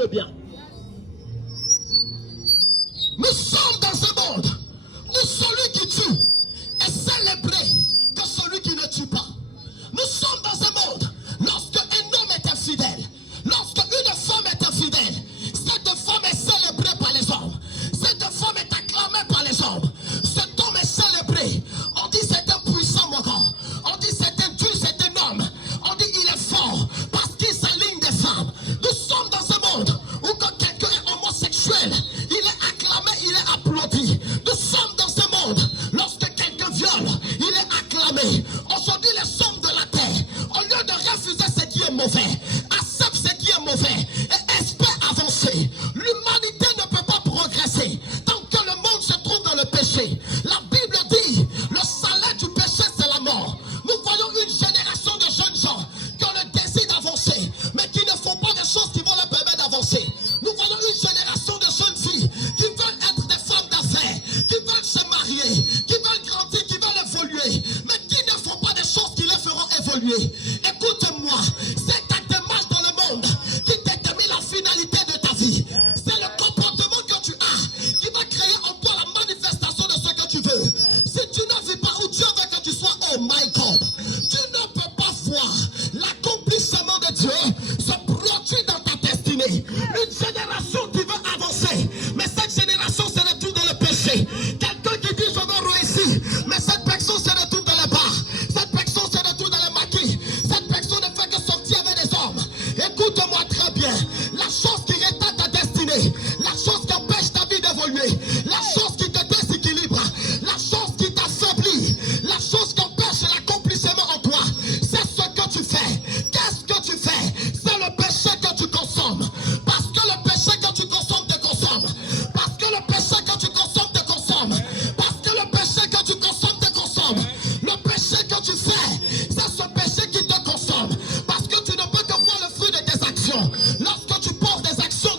le bien. Nous sommes dans un monde où celui qui tue est célébré que celui qui ne tue pas. Nous sommes dans un monde, lorsque un homme est infidèle, lorsque une femme est infidèle, cette femme est célébrée par les hommes. Cette femme est acclamée par les hommes. Cet homme est célébré. On dit c'est un puissant mourant. On dit c'est un Dieu, c'est un homme. On dit il est fort parce qu'il s'aligne des femmes. Nous sommes dans un monde où quand quelqu'un est homosexuel, il est acclamé, il est applaudi. Nous sommes dans un monde, lorsque quelqu'un viole, il est acclamé. Aujourd'hui, les hommes de la terre, au lieu de refuser ce qui est mauvais, acceptent ce qui est mauvais et espèrent avancer. L'humanité ne peut pas progresser tant que le monde se trouve dans le péché. La Bible dit, le salaire du péché c'est la mort. Nous voyons une génération de jeunes gens qui ont le désir d'avancer, mais qui ne font pas des choses qui vont leur permettre d'avancer. Nous voyons une génération de jeunes filles qui veulent être des femmes d'affaires, qui veulent se marier, qui veulent grandir, qui veulent évoluer, mais qui ne font pas des choses qui les feront évoluer. Écoute-moi, c'est ta démarche dans le monde qui détermine la finalité de ta vie. C'est le comportement que tu as qui va créer en toi la manifestation de ce que tu veux. Si tu ne vis pas où Dieu veut que tu sois, oh my God, tu ne peux pas voir l'accomplissement de Dieu se produire dans ta destinée. Une génération qui veut avancer, mais cette génération se retrouve dans le péché. Quelqu'un qui dit je veux réussir, mais cette personne se retrouve dans les bars, cette personne se retrouve dans les maquis, cette personne ne fait que sortir avec des hommes. Écoute-moi très bien, la chose qui retarde ta destinée, la chose qui empêche ta vie d'évoluer, la chose qui te déséquilibre, la chose qui t'affaiblit, la chose qui empêche l'accomplissement en toi, c'est ce que tu fais. Qu'est-ce que tu fais? C'est le péché que tu consommes. Parce que le péché que tu consommes te consomme. Parce que le péché que tu consommes te consomme. Parce que le péché que tu consommes te consomme. Le péché que tu fais, c'est ce péché qui te consomme. Parce que tu ne peux que voir le fruit de tes actions. Lorsque tu poses des actions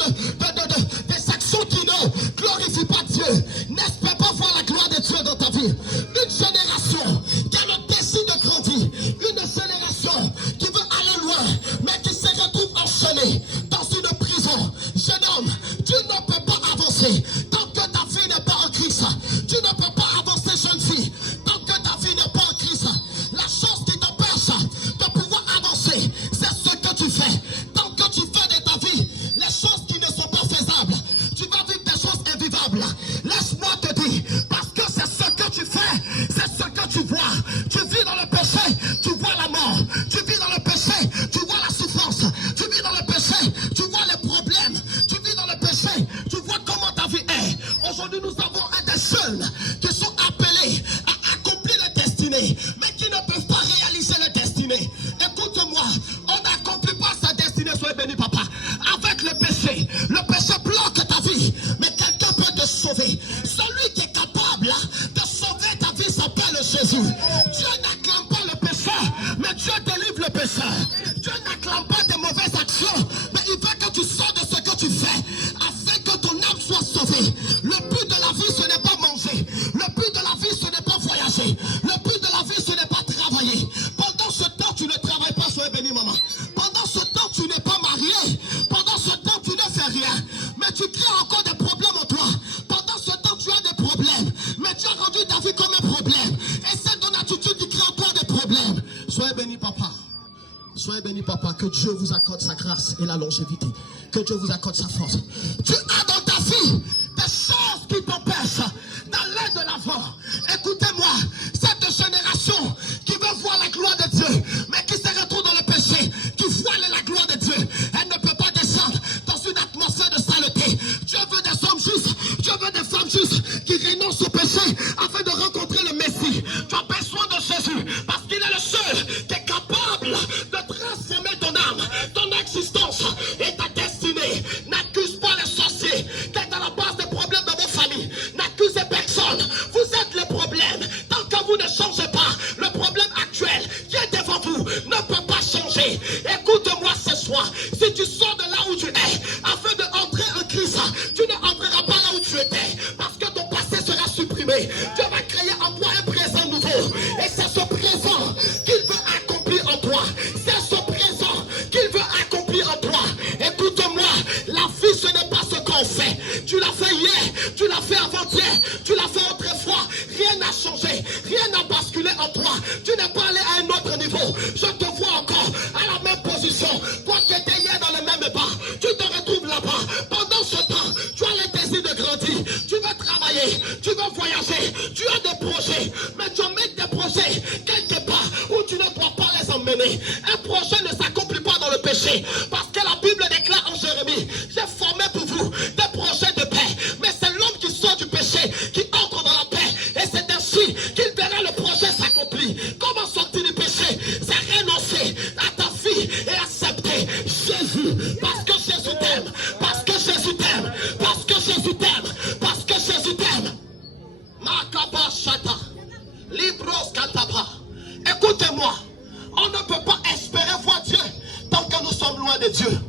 des actions qui ne glorifient pas Dieu, n'espère pas voir la gloire de Dieu dans ta vie. Une génération qui a le désir de grandir. Une génération qui veut aller loin, mais qui se retrouve enchaînée dans une prison. Jeune homme, tu ne peux pas avancer tant que ta vie n'est pas en Christ. Tu ne peux pas avancer, jeune fille, tant que ta vie n'est pas en Christ. La chose qui t'empêche de pouvoir avancer, c'est ce que tu fais. Tant que tu fais de ta vie les choses qui ne sont pas faisables, tu vas vivre des choses invivables. Laisse-moi te dire, parce que c'est ce que tu fais, c'est ce que tu vois. Tu vis dans le péché, tu vois la mort. Tu vis dans le péché, tu vois la souffrance. Tu vis dans le péché, tu vois les problèmes. Tu vis dans le péché, tu vois comment ta vie est. Aujourd'hui, nous avons des jeunes qui sont appelés à accomplir la destinée, mais qui ne peuvent pas réaliser la destinée. Écoute-moi, on n'accomplit pas sa destinée, soyez béni, papa. Avec le péché bloque ta vie, mais quelqu'un peut te sauver. Celui qui est capable de sauver ta vie s'appelle Jésus. Dieu n'acclame pas le pécheur, mais Dieu délivre le pécheur. Dieu n'acclame pas tes mauvaises actions, mais il veut que tu sors de ce que tu fais, afin que ton âme soit sauvée. Le but de la vie, ce n'est pas manger. Le but de la vie, ce n'est pas voyager. Le but de la vie, ce n'est pas travailler. Pendant ce temps, tu ne travailles pas, soyez béni, maman. Pendant ce temps, tu n'es pas marié. Pendant ce temps, tu ne fais rien. Mais tu crées encore des problèmes en toi. Pendant ce temps, tu as des problèmes. Mais tu as rendu ta vie comme un problème. Et c'est ton attitude qui crée en toi des problèmes. Soyez béni, papa. Soyez béni, papa. Que Dieu vous accorde sa grâce et la longévité. Que Dieu vous accorde sa force. Tu as dans ta vie des choses qui t'empêchent d'aller de l'avant. Écoutez-moi, cette génération qui veut voir la gloire de Dieu, mais qui se retrouve dans le péché, qui voile la gloire de Dieu, elle ne peut pas descendre dans une atmosphère de saleté. Dieu veut des hommes justes, Dieu veut des femmes justes qui renoncent au péché afin de rencontrer le Messie. Tu as besoin de Jésus parce qu'il est le seul qui est capable de transformer ton âme, ton existence et ta destinée. N'accuse pas les sorciers, Tu n'es pas allé à un autre niveau. Je te vois encore à la même position. Toi qui étais hier dans le même pas, tu te retrouves là-bas. Pendant ce temps, tu as le désir de grandir. Tu veux travailler, tu veux voyager, tu as des projets. Mais tu mets des projets quelque part où tu ne dois pas les emmener. Un projet ne s'accomplit pas dans le péché. Parce que la Bible déclare en Jérémie, j'ai formé pour vous des projets de paix. Mais c'est l'homme qui sort du péché, qui entre dans la paix. Et c'est ainsi qu'il verra le projet s'accomplir. Comment sortir du péché? C'est renoncer à ta vie et accepter Jésus. Parce que Jésus t'aime. Parce que Jésus t'aime. Parce que Jésus t'aime. Parce que Jésus t'aime. Makaba Shata. Libros Kataba. Écoutez-moi. On ne peut pas espérer voir Dieu tant que nous sommes loin de Dieu.